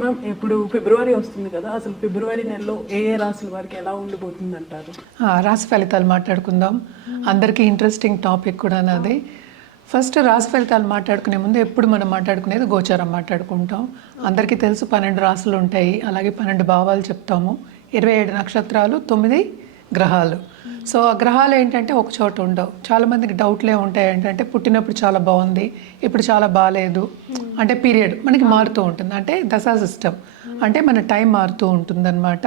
Ma'am ఇప్పుడు ఫిబ్రవరి వస్తుంది కదా, అసలు ఫిబ్రవరి నెలలో ఏ ఏ రాశుల వారికి ఎలా ఉండిపోతుంది అంటారు? రాశి ఫలితాలు మాట్లాడుకుందాం. అందరికీ ఇంట్రెస్టింగ్ టాపిక్ కూడా నాది. ఫస్ట్ రాశి ఫలితాలు మాట్లాడుకునే ముందు ఎప్పుడు మనం మాట్లాడుకునేది గోచారం మాట్లాడుకుంటాం. అందరికీ తెలుసు 12 రాశులు ఉంటాయి, అలాగే 12 భావాలు చెప్తాము, 27 నక్షత్రాలు, 9 గ్రహాలు. సో ఆ గ్రహాలు ఏంటంటే ఒక చోట ఉండవు. చాలామందికి డౌట్లే ఉంటాయి ఏంటంటే పుట్టినప్పుడు చాలా బాగుంది, ఇప్పుడు చాలా బాగాలేదు. అంటే పీరియడ్ మనకి మారుతూ ఉంటుంది, అంటే దశా సిస్టమ్ అంటే మన టైం మారుతూ ఉంటుంది అనమాట.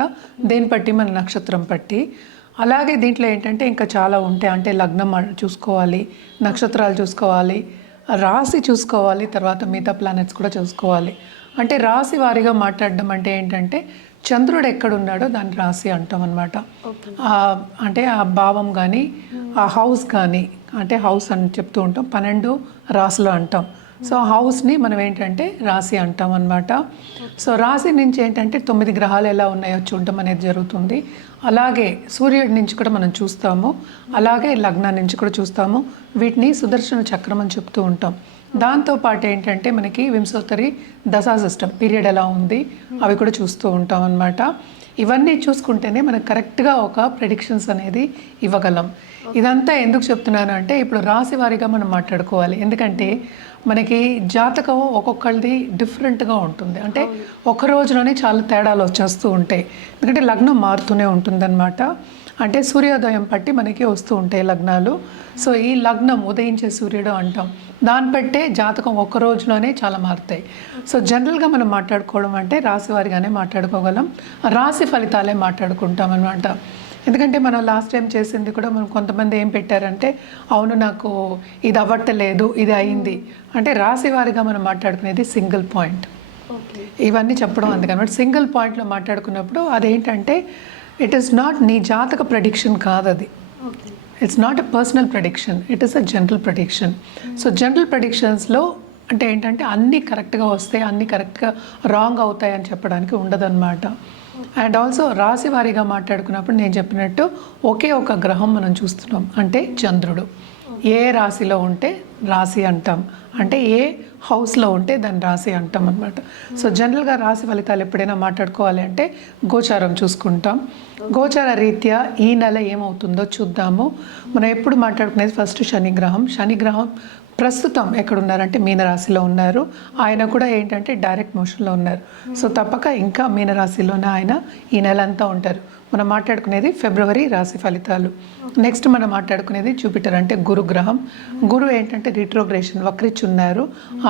దేని బట్టి, మన నక్షత్రం బట్టి. అలాగే దీంట్లో ఏంటంటే ఇంకా చాలా ఉంటాయి. అంటే లగ్నం చూసుకోవాలి, నక్షత్రాలు చూసుకోవాలి, రాశి చూసుకోవాలి, తర్వాత మిగతా ప్లానెట్స్ కూడా చూసుకోవాలి. అంటే రాశి వారీగా మాట్లాడడం అంటే ఏంటంటే చంద్రుడు ఎక్కడున్నాడో దాన్ని రాశి అంటాం అనమాట. అంటే ఆ భావం కానీ ఆ హౌస్ కానీ, అంటే హౌస్ అని చెప్తూ ఉంటాం, 12 రాశులు అంటాం. సో హౌస్ని మనం ఏంటంటే రాశి అంటాం అనమాట. సో రాశి నుంచి ఏంటంటే 9 గ్రహాలు ఎలా ఉన్నాయో చూడటం అనేది జరుగుతుంది. అలాగే సూర్యుడి నుంచి కూడా మనం చూస్తాము, అలాగే లగ్నం నుంచి కూడా చూస్తాము. వీటిని సుదర్శన చక్రం అని చెప్తూ ఉంటాం. దాంతోపాటు ఏంటంటే మనకి వింశోత్తరి దశా సిస్టమ్ పీరియడ్ ఎలా ఉంది అవి కూడా చూస్తూ ఉంటాం అనమాట. ఇవన్నీ చూసుకుంటేనే మనకు కరెక్ట్గా ఒక ప్రెడిక్షన్స్ అనేది ఇవ్వగలం. ఇదంతా ఎందుకు చెప్తున్నాను అంటే ఇప్పుడు రాశి వారీగా మనం మాట్లాడుకోవాలి. ఎందుకంటే మనకి జాతకం ఒక్కొక్కరిది డిఫరెంట్గా ఉంటుంది. అంటే ఒక రోజులోనే చాలా తేడాలు వచ్చేస్తూ ఉంటాయి. ఎందుకంటే లగ్నం మారుతూనే ఉంటుందన్నమాట. అంటే సూర్యోదయం బట్టి మనకి వస్తూ ఉంటాయి లగ్నాలు. సో ఈ లగ్నం ఉదయించే సూర్యుడు అంటాం, దాన్ని బట్టే జాతకం ఒక్క రోజులోనే చాలా మారుతాయి. సో జనరల్గా మనం మాట్లాడుకోవడం అంటే రాశి వారిగానే మాట్లాడుకోగలం, రాశి ఫలితాలే మాట్లాడుకుంటాం అనమాట. ఎందుకంటే మనం లాస్ట్ టైం చేసింది కూడా మనం కొంతమంది ఏం పెట్టారంటే అవును నాకు ఇది అవ్వట్లేదు, ఇది అయింది అంటే రాశి వారిగా మనం మాట్లాడుకునేది సింగిల్ పాయింట్. ఇవన్నీ చెప్పడం అందుకనమాట. సింగిల్ పాయింట్లో మాట్లాడుకున్నప్పుడు అదేంటంటే ఇట్ ఈస్ నాట్ నీ జాతక ప్రెడిక్షన్ కాదు అది. It's not a personal prediction, it is a general prediction. So general ప్రెడిక్షన్స్లో అంటే ఏంటంటే అన్నీ కరెక్ట్గా వస్తాయి, అన్నీ కరెక్ట్గా రాంగ్ అవుతాయి అని చెప్పడానికి ఉండదన్నమాట. అండ్ ఆల్సో రాశి వారీగా మాట్లాడుకున్నప్పుడు నేను చెప్పినట్టు ఒకే ఒక గ్రహం మనం చూస్తున్నాం, అంటే చంద్రుడు. ఏ రాశిలో ఉంటే రాశి అంటాం, అంటే ఏ హౌస్లో ఉంటే దాన్ని రాశి అంటాం అనమాట. సో జనరల్గా రాశి ఫలితాలు ఎప్పుడైనా మాట్లాడుకోవాలి అంటే గోచారం చూసుకుంటాం. గోచార రీత్యా ఈ నెల ఏమవుతుందో చూద్దాము. మనం ఎప్పుడు మాట్లాడుకునేది ఫస్ట్ శనిగ్రహం. శనిగ్రహం ప్రస్తుతం ఎక్కడున్నారంటే మీనరాశిలో ఉన్నారు. ఆయన కూడా ఏంటంటే డైరెక్ట్ మోషన్లో ఉన్నారు. సో తప్పక ఇంకా మీనరాశిలోనే ఆయన ఈ నెల అంతా ఉంటారు. మనం మాట్లాడుకునేది ఫిబ్రవరి రాశి ఫలితాలు. నెక్స్ట్ మనం మాట్లాడుకునేది జూపిటర్, అంటే గురుగ్రహం. గురు ఏంటంటే రిట్రోగ్రేషన్ వక్రిచున్నారు,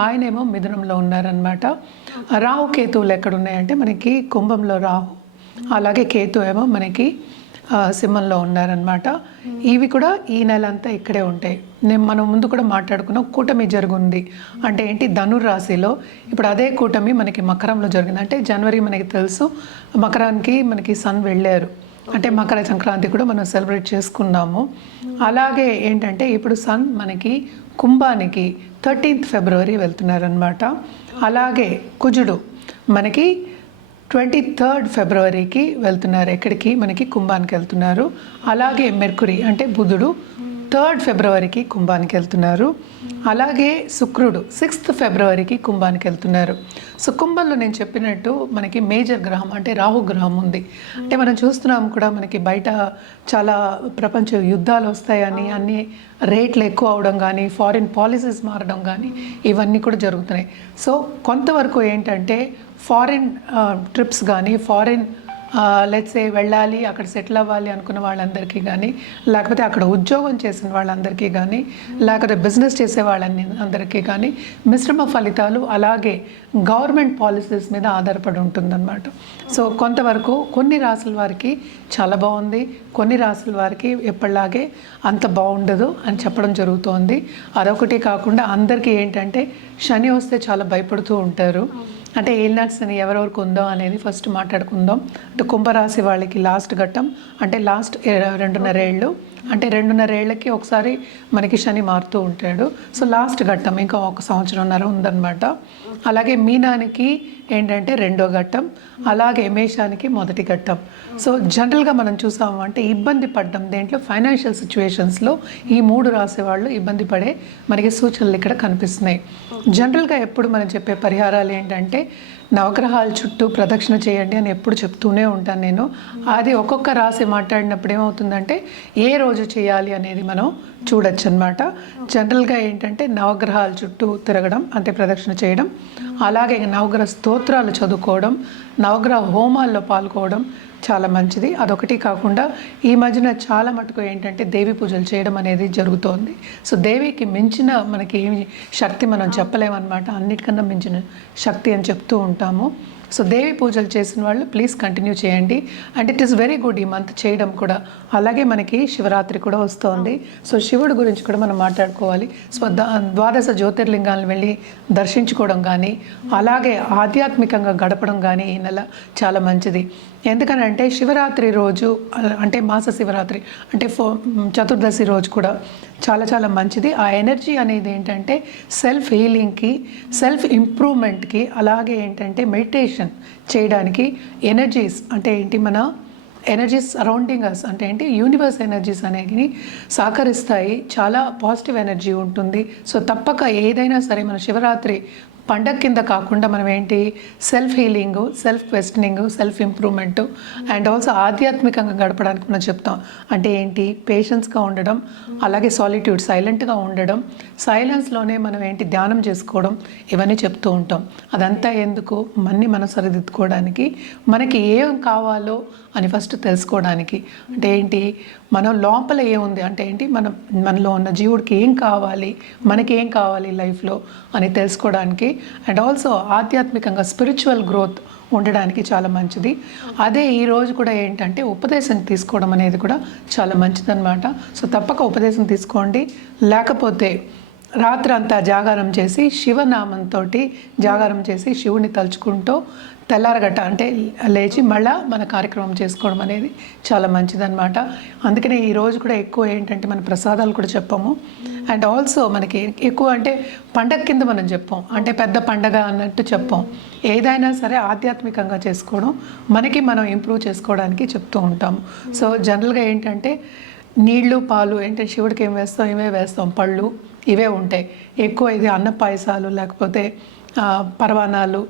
ఆయనేమో మిథునంలో ఉన్నారనమాట. రాహు కేతువులు ఎక్కడున్నాయంటే మనకి కుంభంలో రాహు, అలాగే కేతు ఏమో మనకి సింహంలో ఉన్నారనమాట. ఇవి కూడా ఈ నెల అంతా ఇక్కడే ఉంటాయి. మనం ముందు కూడా మాట్లాడుకున్నాం, కూటమి జరుగుంది అంటే ఏంటి, ధనుర్రాశిలో. ఇప్పుడు అదే కూటమి మనకి మకరంలో జరిగింది. అంటే జనవరి మనకి తెలుసు మకరానికి మనకి సన్ వెళ్ళారు, అంటే మకర సంక్రాంతి కూడా మనం సెలబ్రేట్ చేసుకున్నాము. అలాగే ఏంటంటే ఇప్పుడు సన్ మనకి కుంభానికి 13th ఫిబ్రవరి వెళ్తున్నారనమాట. అలాగే కుజుడు మనకి 23rd ఫిబ్రవరికి వెళ్తున్నారు, ఎక్కడికి మనకి కుంభానికి వెళ్తున్నారు. అలాగే మెర్కురీ అంటే బుధుడు 3rd ఫిబ్రవరికి కుంభానికి వెళ్తున్నారు. అలాగే శుక్రుడు 6th ఫిబ్రవరికి కుంభానికి వెళ్తున్నారు. సో కుంభంలో నేను చెప్పినట్టు మనకి మేజర్ గ్రహం అంటే రాహు గ్రహం ఉంది. అంటే మనం చూస్తున్నాం కూడా మనకి బయట చాలా ప్రపంచ యుద్ధాలు వస్తాయని, అన్ని రేట్లు ఎక్కువ అవడం కానీ, ఫారిన్ పాలసీస్ మారడం కానీ ఇవన్నీ కూడా జరుగుతున్నాయి. సో కొంతవరకు ఏంటంటే ఫారిన్ ట్రిప్స్ కానీ, ఫారిన్ లెట్స్ వెళ్ళాలి, అక్కడ సెటిల్ అవ్వాలి అనుకున్న వాళ్ళందరికీ కానీ, లేకపోతే అక్కడ ఉద్యోగం చేసిన వాళ్ళందరికీ కానీ, లేకపోతే బిజినెస్ చేసే అందరికీ కానీ మిశ్రమ ఫలితాలు, అలాగే గవర్నమెంట్ పాలసీస్ మీద ఆధారపడి ఉంటుందన్నమాట. సో కొంతవరకు కొన్ని రాసుల వారికి చాలా బాగుంది, కొన్ని రాసుల వారికి ఎప్పటిలాగే అంత బాగుండదు అని చెప్పడం జరుగుతోంది. అదొకటి కాకుండా అందరికీ ఏంటంటే శని వస్తే చాలా భయపడుతూ ఉంటారు. అంటే ఏలినాటి శని ఎవరెవరికి ఉందో అనేది ఫస్ట్ మాట్లాడుకుందాం. అంటే కుంభరాశి వాళ్ళకి లాస్ట్ ఘట్టం, అంటే లాస్ట్ 2.5 ఏళ్ళు, అంటే 2.5 ఏళ్ళకి ఒకసారి మనకి శని మారుతూ ఉంటాడు. సో లాస్ట్ ఘట్టం ఇంకా 1 సంవత్సరంన్నర ఉందన్నమాట. అలాగే మీనానికి ఏంటంటే 2వ ఘట్టం, అలాగే మేషానికి 1వ ఘట్టం. సో జనరల్గా మనం చూసాము అంటే ఇబ్బంది పడ్డం దేంట్లో, ఫైనాన్షియల్ సిచ్యువేషన్స్లో ఈ 3 రాసే వాళ్ళు ఇబ్బంది పడే మనకి సూచనలు ఇక్కడ కనిపిస్తున్నాయి. జనరల్గా ఎప్పుడు మనం చెప్పే పరిహారాలు ఏంటంటే నవగ్రహాల చుట్టూ ప్రదక్షిణ చేయండి అని ఎప్పుడు చెప్తూనే ఉంటాను నేను. అది ఒక్కొక్క రాశి మాట్లాడినప్పుడు ఏమవుతుందంటే ఏ రోజు చేయాలి అనేది మనం చూడొచ్చు అనమాట. జనరల్గా ఏంటంటే నవగ్రహాల చుట్టూ తిరగడం అంటే ప్రదక్షిణ చేయడం, అలాగే నవగ్రహ స్తోత్రాలు చదువుకోవడం, నవగ్రహ హోమాల్లో పాల్గొవడం చాలా మంచిది. అదొకటి కాకుండా ఈ మధ్యన చాలా మటుకు ఏంటంటే దేవి పూజలు చేయడం అనేది జరుగుతోంది. సో దేవికి మించిన మనకి ఏమి శక్తి మనం చెప్పలేమన్నమాట. అన్నిటికన్నా మించిన శక్తి అని చెప్తూ ఉంటాము. సో దేవి పూజలు చేసిన వాళ్ళు ప్లీజ్ కంటిన్యూ చేయండి. And it is very good ఈ మంత్ చేయడం కూడా. అలాగే మనకి శివరాత్రి కూడా వస్తోంది. సో శివుడి గురించి కూడా మనం మాట్లాడుకోవాలి. సో ద్వాదశ జ్యోతిర్లింగాలను వెళ్ళి దర్శించుకోవడం కానీ, అలాగే ఆధ్యాత్మికంగా గడపడం కానీ ఈ నెల చాలా మంచిది. ఎందుకనంటే శివరాత్రి రోజు అంటే మాస శివరాత్రి అంటే చతుర్దశి రోజు కూడా చాలా చాలా మంచిది. ఆ ఎనర్జీ అనేది ఏంటంటే సెల్ఫ్ హీలింగ్కి, సెల్ఫ్ ఇంప్రూవ్మెంట్కి, అలాగే ఏంటంటే మెడిటేషన్ చేయడానికి ఎనర్జీస్ అంటే ఏంటి మన ఎనర్జీస్ సరౌండింగ్ అస్ అంటే ఏంటి యూనివర్స్ ఎనర్జీస్ అనేవి సహకరిస్తాయి. చాలా పాజిటివ్ ఎనర్జీ ఉంటుంది. సో తప్పక ఏదైనా సరే మన శివరాత్రి పండగ కింద కాకుండా మనం ఏంటి self healing, self questioning, self improvement and also ఆధ్యాత్మికంగా గడపడానికి మనం చెప్తాం. అంటే ఏంటి పేషెన్స్గా ఉండడం, అలాగే సాలిట్యూడ్ సైలెంట్గా ఉండడం, సైలెన్స్లోనే మనం ఏంటి ధ్యానం చేసుకోవడం, ఇవన్నీ చెప్తూ ఉంటాం. అదంతా ఎందుకు మనం సరిదిద్దుకోవడానికి, మనకి ఏం కావాలో అని ఫస్ట్ తెలుసుకోవడానికి. అంటే ఏంటి మనం లోపల ఏముంది అంటే ఏంటి మనలో ఉన్న జీవుడికి ఏం కావాలి, మనకి ఏం కావాలి లైఫ్లో అని తెలుసుకోవడానికి అండ్ ఆల్సో ఆధ్యాత్మికంగా స్పిరిచువల్ గ్రోత్ ఉండడానికి చాలా మంచిది. అదే ఈరోజు కూడా ఏంటంటే ఉపదేశం తీసుకోవడం అనేది కూడా చాలా మంచిదన్నమాట. సో తప్పక ఉపదేశం తీసుకోండి. లేకపోతే రాత్రి అంతా జాగారం చేసి శివనామంతో జాగారం చేసి శివుని తలుచుకుంటూ తెల్లారగట్ట అంటే లేచి మళ్ళీ మన కార్యక్రమం చేసుకోవడం అనేది చాలా మంచిదన్నమాట. అందుకనే ఈరోజు కూడా ఎక్కువ ఏంటంటే మన ప్రసాదాలు కూడా చెప్పాము. అండ్ ఆల్సో మనకి ఎక్కువ అంటే పండగ కింద మనం చెప్పాం, అంటే పెద్ద పండగ అన్నట్టు చెప్పాం. ఏదైనా సరే ఆధ్యాత్మికంగా చేసుకోవడం, మనకి మనం ఇంప్రూవ్ చేసుకోవడానికి చెప్తూ ఉంటాము. సో జనరల్గా ఏంటంటే నీళ్ళు పాలు ఏంటంటే శివుడికి ఏం వేస్తాం, ఇవే వేస్తాం, పళ్ళు ఇవే ఉంటాయి ఎక్కువ. ఇది అన్న పాయసాలు లేకపోతే పరవానాలు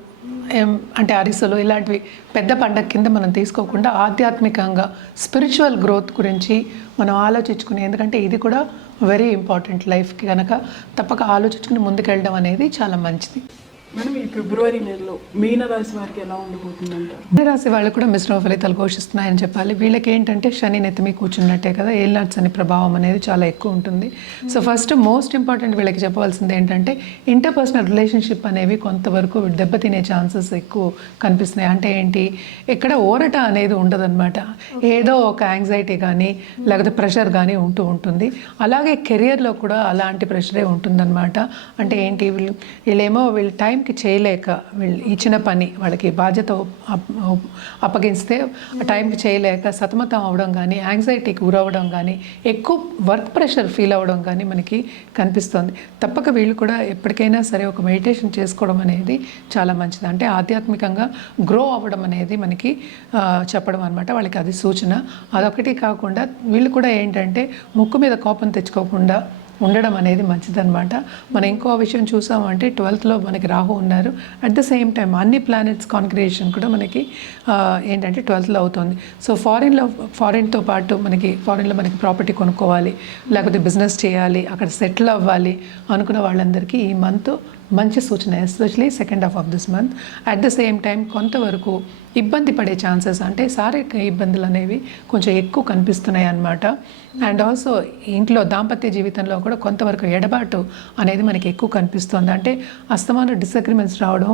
అంటే అరిసెలు ఇలాంటివి పెద్ద పండగ కింద మనం తీసుకోకుండా ఆధ్యాత్మికంగా స్పిరిచువల్ గ్రోత్ గురించి మనం ఆలోచించుకుని, ఎందుకంటే ఇది కూడా వెరీ ఇంపార్టెంట్ లైఫ్కి కనుక తప్పక ఆలోచించుకుని ముందుకెళ్ళడం అనేది చాలా మంచిది. మనం ఈ ఫిబ్రవరి నెలలో మీనరాశి వారికి ఎలా ఉండబోతుందంటారు? మీనరాశి వాళ్ళు కూడా మిశ్రమ ఫలితాలు ఘోషిస్తున్నాయని చెప్పాలి. వీళ్ళకి ఏంటంటే శని నెత్తిమి కూర్చున్నట్టే కదా, ఏళ్ళనాటి శని ప్రభావం అనేది చాలా ఎక్కువ ఉంటుంది. సో ఫస్ట్ మోస్ట్ ఇంపార్టెంట్ వీళ్ళకి చెప్పవలసింది ఏంటంటే ఇంటర్పర్సనల్ రిలేషన్షిప్ అనేవి కొంతవరకు దెబ్బతినే ఛాన్సెస్ ఎక్కువ కనిపిస్తున్నాయి. అంటే ఏంటి ఎక్కడ ఓరట అనేది ఉండదన్నమాట. ఏదో ఒక యాంగ్జైటీ కానీ లేకపోతే ప్రెషర్ కానీ ఉంటుంది. అలాగే కెరియర్లో కూడా అలాంటి ప్రెషరే ఉంటుందన్నమాట. అంటే ఏంటి వీళ్ళేమో టైంకి చేయలేక వీళ్ళు ఇచ్చిన పని వాళ్ళకి బాధ్యత అప్పగిస్తే టైంకి చేయలేక సతమతం అవడం కానీ, యాంగ్జైటీకి గురవడం కానీ, ఎక్కువ వర్క్ ప్రెషర్ ఫీల్ అవ్వడం కానీ మనకి కనిపిస్తుంది. తప్పక వీళ్ళు కూడా ఎప్పటికైనా సరే ఒక మెడిటేషన్ చేసుకోవడం అనేది చాలా మంచిది. అంటే ఆధ్యాత్మికంగా గ్రో అవ్వడం అనేది మనకి చెప్పడం అనమాట. వాళ్ళకి అది సూచన. అదొకటి కాకుండా వీళ్ళు కూడా ఏంటంటే ముక్కు మీద కోపం తెచ్చుకోకుండా ఉండడం అనేది మంచిదన్నమాట. మనం ఇంకో విషయం చూసామంటే 12th మనకి రాహు ఉన్నారు. అట్ ద సేమ్ టైం అన్ని ప్లానెట్స్ కాన్గ్రిగేషన్ కూడా మనకి ఏంటంటే 12th అవుతుంది. సో ఫారిన్తో పాటు ఫారిన్లో మనకి ప్రాపర్టీ కొనుక్కోవాలి, లేకపోతే బిజినెస్ చేయాలి, అక్కడ సెటిల్ అవ్వాలి అనుకున్న వాళ్ళందరికీ ఈ మంత్ మంచి సూచన, especially second half of this month. At the same time కొంతవరకు ఇబ్బంది పడే ఛాన్సెస్ అంటే శారీరక ఇబ్బందులు అనేవి కొంచెం ఎక్కువ కనిపిస్తున్నాయి అన్నమాట. అండ్ ఆల్సో ఇంట్లో దాంపత్య జీవితంలో కూడా కొంతవరకు ఎడబాటు అనేది మనకి ఎక్కువ కనిపిస్తుంది. అంటే అస్తమాన డిసగ్రిమెంట్స్ రావడం,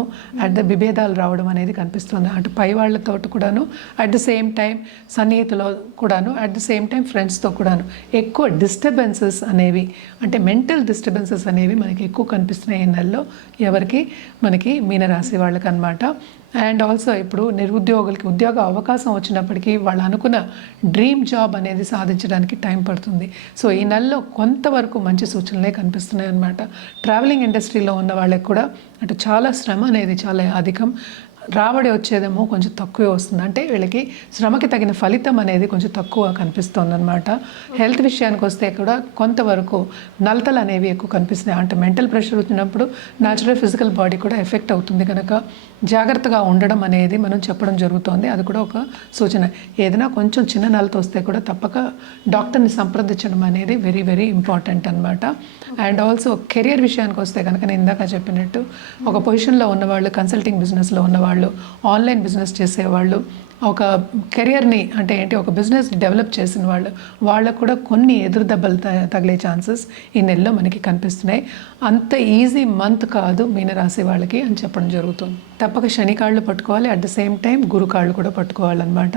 విభేదాలు రావడం అనేది కనిపిస్తుంది. అటు పై వాళ్ళతో కూడాను, అట్ ద సేమ్ టైం సన్నిహితులో కూడాను, అట్ ద సేమ్ టైం ఫ్రెండ్స్తో కూడాను ఎక్కువ డిస్టర్బెన్సెస్ అనేవి, అంటే మెంటల్ డిస్టర్బెన్సెస్ అనేవి మనకి ఎక్కువ కనిపిస్తున్నాయి ఈ నెలలో మనకి మీనరాశి వాళ్ళకి అన్నమాట. అండ్ ఆల్సో ఇప్పుడు నిరుద్యోగులకి ఉద్యోగ అవకాశం వచ్చినప్పటికీ వాళ్ళు అనుకున్న డ్రీమ్ జాబ్ అనేది సాధించడానికి టైం పడుతుంది. సో ఈ నెలలో కొంతవరకు మంచి సూచనలే కనిపిస్తున్నాయి అన్నమాట. ట్రావెలింగ్ ఇండస్ట్రీలో ఉన్న వాళ్ళకి కూడా అటు చాలా శ్రమ అనేది చాలా అధికం. రాబడి వచ్చేదేమో కొంచెం తక్కువే వస్తుంది. అంటే వీళ్ళకి శ్రమకి తగిన ఫలితం అనేది కొంచెం తక్కువ కనిపిస్తుంది అనమాట. హెల్త్ విషయానికి వస్తే కూడా కొంతవరకు నలతలు అనేవి ఎక్కువ కనిపిస్తున్నాయి. అంటే మెంటల్ ప్రెషర్ వచ్చినప్పుడు న్యాచురల్ ఫిజికల్ బాడీ కూడా ఎఫెక్ట్ అవుతుంది కనుక జాగ్రత్తగా ఉండడం అనేది మనం చెప్పడం జరుగుతుంది. అది కూడా ఒక సూచన. ఏదైనా కొంచెం చిన్న నలత వస్తే కూడా తప్పక డాక్టర్ని సంప్రదించడం అనేది వెరీ వెరీ ఇంపార్టెంట్ అనమాట. అండ్ ఆల్సో కెరియర్ విషయానికి వస్తే కనుక నేను ఇందాక చెప్పినట్టు ఒక పొజిషన్లో ఉన్నవాళ్ళు, కన్సల్టింగ్ బిజినెస్లో ఉన్నవాళ్ళు, ఆన్లైన్ బిజినెస్ చేసేవాళ్ళు, ఒక కెరియర్ని అంటే ఏంటి ఒక బిజినెస్ డెవలప్ చేసిన వాళ్ళకు కూడా కొన్ని ఎదురు దెబ్బలు తగిలే ఛాన్సెస్ ఈ నెలలో మనకి కనిపిస్తున్నాయి. అంత ఈజీ మంత్ కాదు మీనరాశి వాళ్ళకి అని చెప్పడం జరుగుతుంది. తప్పక శని కాళ్ళు పట్టుకోవాలి, అట్ ద సేమ్ టైం గురు కాళ్ళు కూడా పట్టుకోవాలన్నమాట.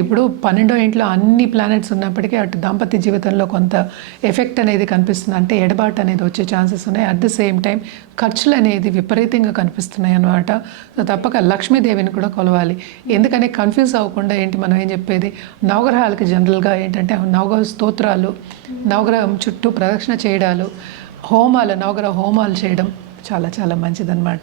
ఇప్పుడు 12వ ఇంట్లో అన్ని ప్లానెట్స్ ఉన్నప్పటికీ అటు దాంపత్య జీవితంలో కొంత ఎఫెక్ట్ అనేది కనిపిస్తుంది. అంటే ఎడబాటు అనేది వచ్చే ఛాన్సెస్ ఉన్నాయి. అట్ ద సేమ్ టైం ఖర్చులు అనేది విపరీతంగా కనిపిస్తున్నాయి అన్నమాట. సో తప్పక లక్ష్మీదేవిని కూడా కొలవాలి. ఎందుకని కన్ఫ్యూజ్ అవ్వకుండా ఏంటి మనం ఏం చెప్పేది, నవగ్రహాలకి జనరల్గా ఏంటంటే నవగ్రహ స్తోత్రాలు, నవగ్రహం చుట్టూ ప్రదక్షిణ చేయడాలు, హోమాలు, నవగ్రహ హోమాలు చేయడం చాలా చాలా మంచిదన్నమాట.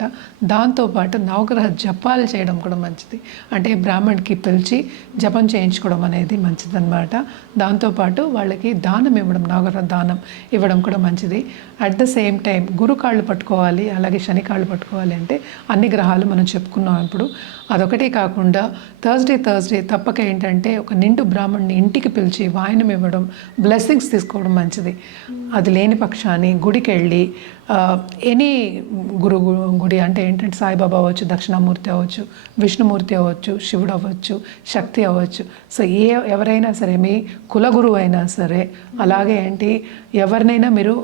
దాంతోపాటు నవగ్రహ జపాలు చేయడం కూడా మంచిది. అంటే బ్రాహ్మణ్కి పిలిచి జపం చేయించుకోవడం అనేది మంచిదన్నమాట. దాంతోపాటు వాళ్ళకి దానం ఇవ్వడం, నవగ్రహ దానం ఇవ్వడం కూడా మంచిది. అట్ ద సేమ్ టైం గురు కాళ్ళు పట్టుకోవాలి, అలాగే శని కాళ్ళు పట్టుకోవాలి. అంటే అన్ని గ్రహాలు మనం చెప్పుకున్నాం ఇప్పుడు. అదొకటే కాకుండా థర్స్డే తప్పక ఏంటంటే ఒక నిండు బ్రాహ్మణ్ని ఇంటికి పిలిచి వాయనం ఇవ్వడం, బ్లెస్సింగ్స్ తీసుకోవడం మంచిది. అది లేని పక్షాన్ని గుడికి వెళ్ళి ఎనీ గుడి అంటే ఏంటంటే సాయిబాబా అవ్వచ్చు, దక్షిణామూర్తి అవ్వచ్చు, విష్ణుమూర్తి అవ్వచ్చు, శివుడు అవ్వచ్చు, శక్తి అవ్వచ్చు. సో ఎవరైనా సరే, మీ కులగురువు అయినా సరే, అలాగే ఏంటి ఎవరినైనా మీరు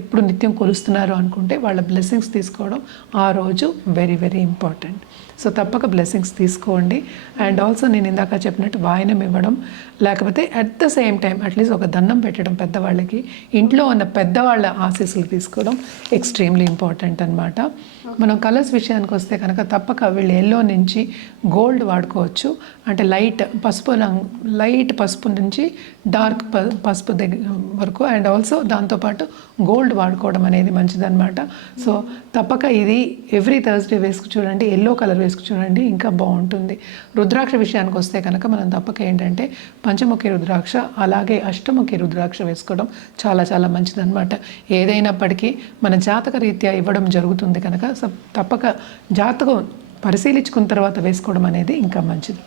ఎప్పుడు నిత్యం కొలుస్తున్నారు అనుకుంటే వాళ్ళ బ్లెస్సింగ్స్ తీసుకోవడం ఆ రోజు వెరీ వెరీ ఇంపార్టెంట్. సో తప్పక బ్లెస్సింగ్స్ తీసుకోండి. అండ్ ఆల్సో నేను ఇందాక చెప్పినట్టు వాయనం ఇవ్వడం, లేకపోతే at the same time at least ఒక దండం పెట్టడం పెద్దవాళ్ళకి, ఇంట్లో ఉన్న పెద్దవాళ్ళ ఆశీస్సులు తీసుకోవడం ఎక్స్ట్రీమ్లీ ఇంపార్టెంట్ అనమాట. మనం కలర్స్ విషయానికి వస్తే కనుక తప్పక వీళ్ళు ఎల్లో నుంచి గోల్డ్ వాడుకోవచ్చు. అంటే లైట్ పసుపు నుంచి డార్క్ పసుపు వరకు. అండ్ ఆల్సో దాంతోపాటు గోల్డ్ వాడుకోవడం అనేది మంచిదన్నమాట. సో తప్పక ఇది ఎవ్రీ థర్స్డే వేసుకు చూడండి, ఎల్లో కలర్ వేసుకు చూడండి, ఇంకా బాగుంటుంది. రుద్రాక్ష విషయానికి వస్తే కనుక మనం తప్పక ఏంటంటే పంచముఖి రుద్రాక్ష, అలాగే అష్టముఖి రుద్రాక్ష వేసుకోవడం చాలా చాలా మంచిదన్నమాట. ఏదైనప్పటికీ మన జాతక రీత్యా ఇవ్వడం జరుగుతుంది కనుక తప్పక జాతకం పరిశీలించుకున్న తర్వాత వేసుకోవడం అనేది ఇంకా మంచిది.